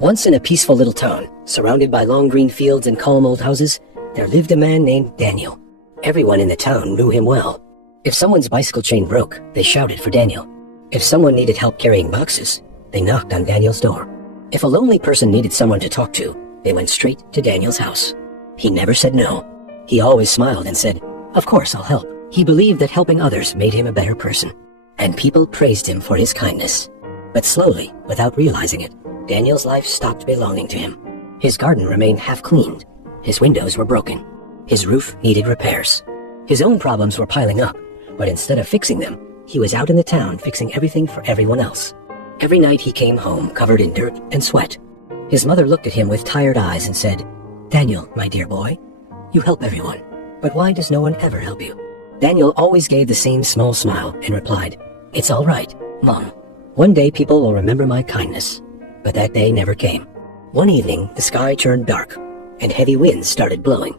Once in a peaceful little town, surrounded by long green fields and calm old houses, there lived a man named Daniel. Everyone in the town knew him well. If someone's bicycle chain broke, they shouted for Daniel. If someone needed help carrying boxes, they knocked on Daniel's door. If a lonely person needed someone to talk to, they went straight to Daniel's house. He never said no. He always smiled and said, "Of course I'll help." He believed that helping others made him a better person, and people praised him for his kindness. But slowly, without realizing it, Daniel's life stopped belonging to him. His garden remained half-cleaned. His windows were broken. His roof needed repairs. His own problems were piling up, but instead of fixing them, he was out in the town fixing everything for everyone else. Every night he came home covered in dirt and sweat. His mother looked at him with tired eyes and said, "Daniel, my dear boy, you help everyone, but why does no one ever help you?" Daniel always gave the same small smile and replied, "It's all right, Mom. One day people will remember my kindness." But that day never came. One evening, the sky turned dark, and heavy winds started blowing.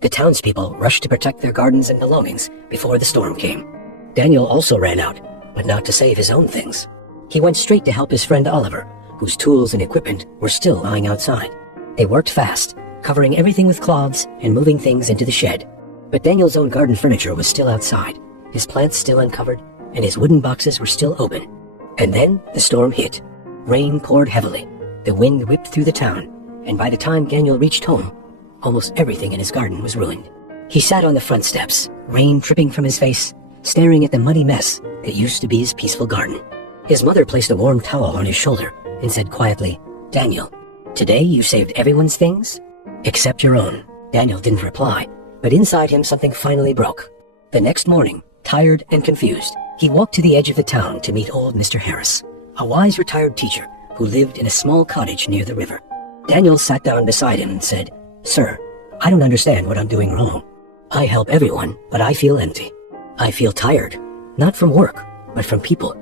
The townspeople rushed to protect their gardens and belongings before the storm came. Daniel also ran out, but not to save his own things. He went straight to help his friend Oliver, whose tools and equipment were still lying outside. They worked fast, covering everything with cloths and moving things into the shed. But Daniel's own garden furniture was still outside, his plants still uncovered, and his wooden boxes were still open. And then the storm hit. Rain poured heavily, the wind whipped through the town, and by the time Daniel reached home, almost everything in his garden was ruined. He sat on the front steps, rain dripping from his face, staring at the muddy mess that used to be his peaceful garden. His mother placed a warm towel on his shoulder and said quietly, "Daniel, today you saved everyone's things? Except your own." Daniel didn't reply, but inside him something finally broke. The next morning, tired and confused, he walked to the edge of the town to meet old Mr. Harris, a wise retired teacher who lived in a small cottage near the river. Daniel sat down beside him and said, "Sir, I don't understand what I'm doing wrong. I help everyone, but I feel empty. I feel tired, not from work, but from people.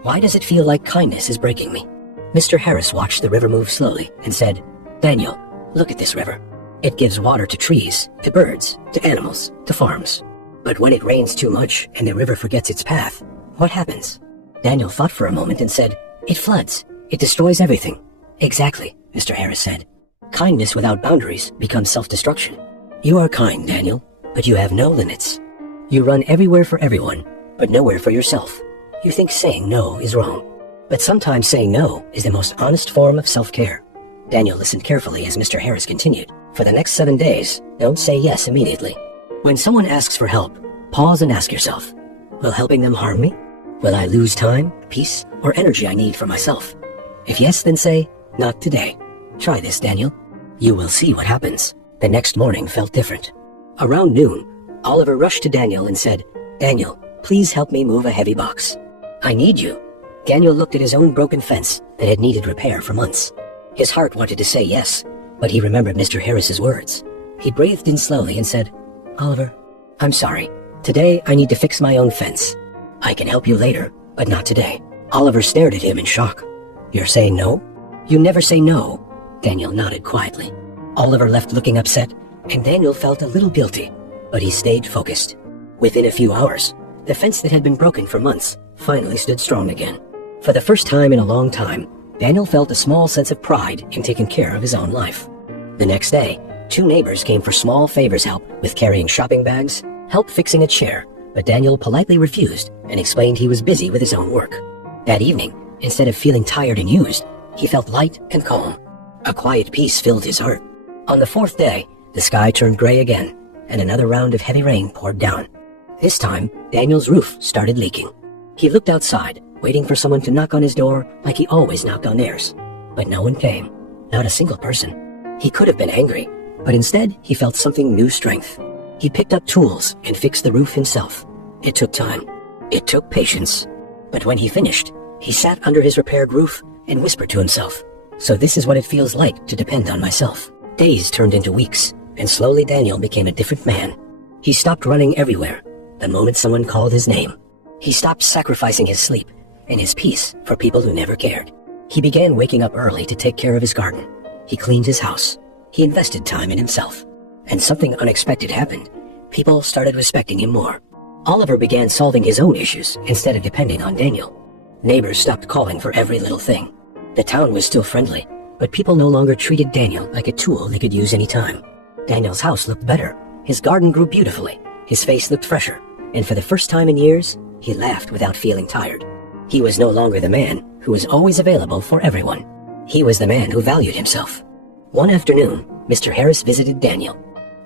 Why does it feel like kindness is breaking me?" Mr. Harris watched the river move slowly and said, "Daniel, look at this river. It gives water to trees, to birds, to animals, to farms. But when it rains too much and the river forgets its path, what happens?" Daniel thought for a moment and said, "It floods. It destroys everything." "Exactly," Mr. Harris said. "Kindness without boundaries becomes self-destruction. You are kind, Daniel, but you have no limits. You run everywhere for everyone, but nowhere for yourself. You think saying no is wrong. But sometimes saying no is the most honest form of self-care." Daniel listened carefully as Mr. Harris continued. "For the next 7 days, don't say yes immediately. When someone asks for help, pause and ask yourself, will helping them harm me? Will I lose time, peace, or energy I need for myself? If yes, then say, not today. Try this, Daniel. You will see what happens." The next morning felt different. Around noon, Oliver rushed to Daniel and said, "Daniel, please help me move a heavy box." "I need you." Daniel looked at his own broken fence that had needed repair for months. His heart wanted to say yes, but he remembered Mr. Harris's words. He breathed in slowly and said, "Oliver, I'm sorry. Today I need to fix my own fence. I can help you later, but not today." Oliver stared at him in shock. "You're saying no?" "You never say no." Daniel nodded quietly. Oliver left looking upset, and Daniel felt a little guilty, but he stayed focused. Within a few hours, the fence that had been broken for months finally stood strong again. For the first time in a long time, Daniel felt a small sense of pride in taking care of his own life. The next day, 2 neighbors came for small favors help with carrying shopping bags, help fixing a chair, but Daniel politely refused and explained he was busy with his own work. That evening, instead of feeling tired and used, he felt light and calm. A quiet peace filled his heart. On the 4th day, the sky turned gray again, and another round of heavy rain poured down. This time, Daniel's roof started leaking. He looked outside, waiting for someone to knock on his door like he always knocked on theirs. But no one came, not a single person. He could have been angry, but instead he felt something new strength. He picked up tools and fixed the roof himself. It took time. It took patience. But when he finished, he sat under his repaired roof and whispered to himself, "So this is what it feels like to depend on myself." Days turned into weeks, and slowly Daniel became a different man. He stopped running everywhere the moment someone called his name. He stopped sacrificing his sleep and his peace for people who never cared. He began waking up early to take care of his garden. He cleaned his house. He invested time in himself. And something unexpected happened. People started respecting him more. Oliver began solving his own issues instead of depending on Daniel. Neighbors stopped calling for every little thing. The town was still friendly, But people no longer treated Daniel like a tool they could use any time. Daniel's house looked better. His garden grew beautifully. His face looked fresher. And for the first time in years, he laughed without feeling tired. He was no longer the man who was always available for everyone. He was the man who valued himself. One afternoon, Mr. Harris visited Daniel.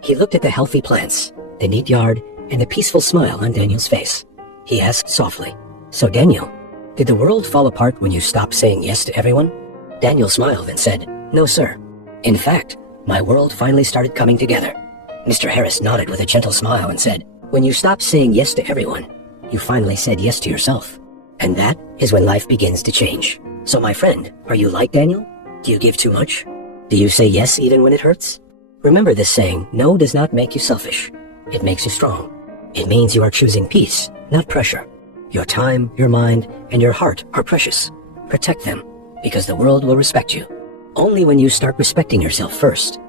He looked at the healthy plants, the neat yard, and the peaceful smile on Daniel's face. He asked softly, "So Daniel, did the world fall apart when you stopped saying yes to everyone?" Daniel smiled and said, "No, sir. In fact, my world finally started coming together." Mr. Harris nodded with a gentle smile and said, "When you stopped saying yes to everyone, you finally said yes to yourself. And that is when life begins to change. So my friend, are you like Daniel? Do you give too much? Do you say yes even when it hurts? Remember this saying, no does not make you selfish. It makes you strong. It means you are choosing peace, not pressure. Your time, your mind, and your heart are precious. Protect them, because the world will respect you. Only when you start respecting yourself first